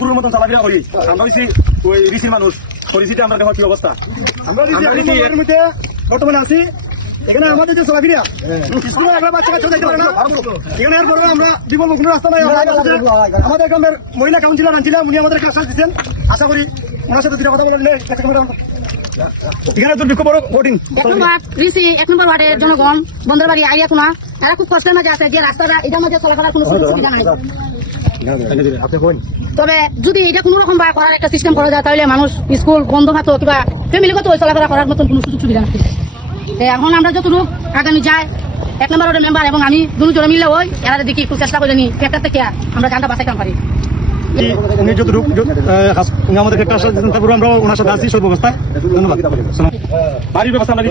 গুরুর মতন চালাফেরা করি আমরা বেশি ওই ঋষির মানুষ পরিস্থিতি আমরা দেখো কি অবস্থা আমরা বর্তমানে আছি এখানে আমাদের যে চলাফেরা স্কুলে একটা বাচ্চা কাচ্চা যাইতে পারে না এখানে এর পরেও আমরা বিকল্প কোনো রাস্তা নাই আমাদের গ্রামের মহিলা কাউন্সিলর আনছিলাম উনি আমাদেরকে আশ্বাস দিচ্ছেন আশা করি ওনার সাথে কথা বলে এখানে দুর্ভিক্ষ বড় ভোটিং 1 নম্বর ওয়ার্ডের জনগণ বন্দরবাড়ি আইয়াকুনা তারা খুব কষ্টের মাঝে আছে যে রাস্তাটা এটার মধ্যে চলাফেরার কোনো সুবিধা নাই তবে যদি এটা কোনো রকম করার একটা সিস্টেম করা যায় তাহলে মানুষ স্কুল বন্ধ থাকতো কিংবা ফ্যামিলিগত চলাফেরা করার মতন কোনো সুযোগ সুবিধা নাই এখন আমরা যতটুকু আগামী যাই 1 নম্বর ওয়ার্ডের মেম্বার এবং আমি দুজনে মিললে ওই এরা দেখি একটু চেষ্টা করে নি একটা থেকে আমরা জানটা বাঁচাইতে পারি উনি যতটুকু আমাদেরকে একটা আশ্বাস দিচ্ছেন তারপরে আমরা ওনার সাথে আছি সব ব্যবস্থায় ধন্যবাদ বাড়ির ব্যবস্থা আমরা